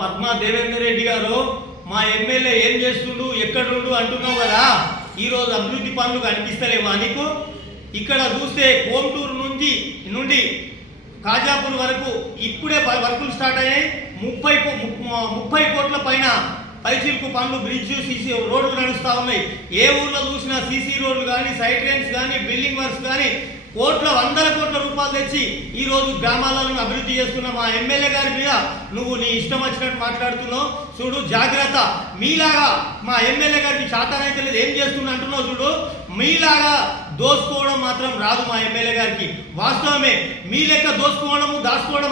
పద్మా దేవేందర్ రెడ్డి గారు మా ఎమ్మెల్యే ఏం చేస్తుండు ఎక్కడుండు అంటున్నావు కదా, ఈరోజు అభివృద్ధి పనులు కనిపిస్తలేవా నీకు? ఇక్కడ చూస్తే కోంటూరు నుండి కాజాపూర్ వరకు ఇప్పుడే వర్కులు స్టార్ట్ అయ్యాయి. 30 కోట్ల పైన పైచిల్కు పనులు, బ్రిడ్జ్, సీసీ రోడ్లు నడుస్తూ ఉన్నాయి. ఏ ఊర్లో చూసినా సీసీ రోడ్లు కానీ, సైడ్ డ్రైన్స్ కానీ, బిల్డింగ్ వర్క్స్ కానీ వందల కోట్ల రూపాయలు తెచ్చి ఈరోజు గ్రామాలను అభివృద్ధి చేస్తున్న మా ఎమ్మెల్యే గారి మీద నువ్వు నీ ఇష్టం వచ్చినట్టు మాట్లాడుతున్నావు. చూడు జాగ్రత్త, మీలాగా మా ఎమ్మెల్యే గారికి చేతనైతే లేదు ఏం చేస్తున్నా అంటున్నావు. చూడు, మీలాగా దోసుకోవడం మాత్రం రాదు మా ఎమ్మెల్యే గారికి. వాస్తవమే, మీ లెక్క దోసుకోవడము దాచుకోవడం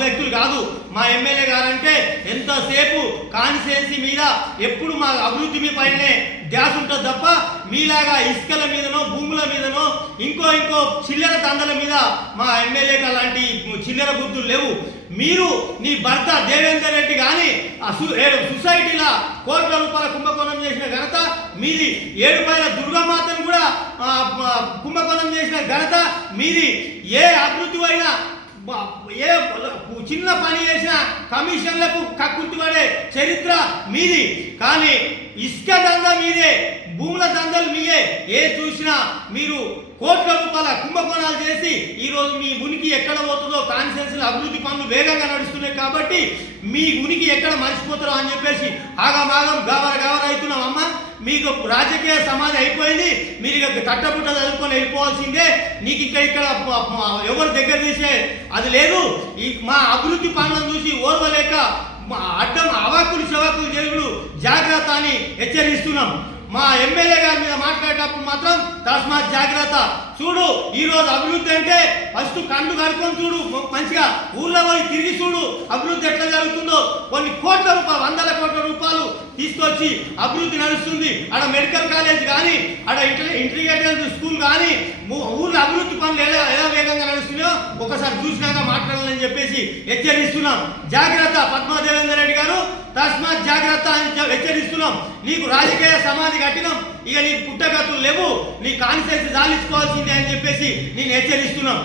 వ్యక్తులు కాదు మా ఎమ్మెల్యే గారు. అంటే ఎంతసేపు కాన్స్టిట్యుయెన్సీ మీద ఎప్పుడు మా అభివృద్ధి మీ పైనే ధ్యాస ఉంటుంది తప్ప మీలాగా ఇసుకల మీదనో, భూముల మీదనో, ఇంకో చిల్లర దండల మీద మా ఎమ్మెల్యేకి అలాంటి చిల్లర బుద్ధులు లేవు. మీరు నీ భర్త దేవేందర్ రెడ్డి కానీ సొసైటీలో కోట్ల రూపాయల కుంభకోణం చేసిన ఘనత మీది. 7 రూపాయల దుర్గామాతను కూడా కుంభకోణం చేసిన ఘనత మీది. ఏ అభివృద్ధి అయినా ఏ చిన్న పని చేసిన కమిషన్లకు కక్కుర్తి పడే చరిత్ర మీది. కానీ ఇసుక దంద మీదే, భూముల దందలు మీయే. ఏ చూసినా మీరు కోట్ల రూపాయల కుంభకోణాలు చేసి ఈరోజు మీ ఉనికి ఎక్కడ పోతుందో, కాన్స్టిట్యుయెన్సీలో అభివృద్ధి పనులు వేగంగా నడుస్తున్నాయి కాబట్టి మీ ఉనికి ఎక్కడ మర్చిపోతారో అని చెప్పేసి ఆగమాగం గావర అవుతున్నాం. అమ్మ, మీకు రాజకీయ సమాధి అయిపోయింది. మీరు ఇక కట్టబుట్ట చదువుకొని వెళ్ళిపోవాల్సిందే. నీకు ఇక్కడ ఎవరు దగ్గర తీసే అది లేదు. మా అభివృద్ధి పనులను చూసి ఓర్వలేక అడ్డం అవాకులు చవాకులు దేవుడు జాగ్రత్త అని హెచ్చరిస్తున్నాం. మా ఎమ్మెల్యే గారి మీద మాట్లాడేటప్పుడు మాత్రం తస్మాత్ జాగ్రత్త. చూడు, ఈరోజు అభివృద్ధి అంటే ఫస్ట్ కళ్ళు కనుక్కొని చూడు, మంచిగా ఊళ్ళో పోయి తిరిగి చూడు అభివృద్ధి ఎట్లా జరుగుతుందో. కొన్ని కోట్ల రూపాయలు, వందల కోట్ల రూపాయలు తీసుకొచ్చి అభివృద్ధి నడుస్తుంది. ఆడ మెడికల్ కాలేజ్ కానీ, ఆడ ఇంటిగ్రేటెడ్ స్కూల్ కానీ, ఊళ్ళో అభివృద్ధి పనులు ఎలా వేగంగా నడుస్తున్నాయో ఒకసారి చూసినాక మాట్లాడాలని చెప్పేసి హెచ్చరిస్తున్నాం. జాగ్రత్త పద్మా దేవేందర్ రెడ్డి గారు, తస్మాత్ జాగ్రత్త అని హెచ్చరిస్తున్నాం. నీకు రాజకీయ సమాధి కట్టినాం, ఇక నీకు పుట్టగతులు లేవు, నీ కాన్స్టిట్యుయెన్సీ సాధించుకోవాల్సిందే అని చెప్పేసి నేను హెచ్చరిస్తున్నాం.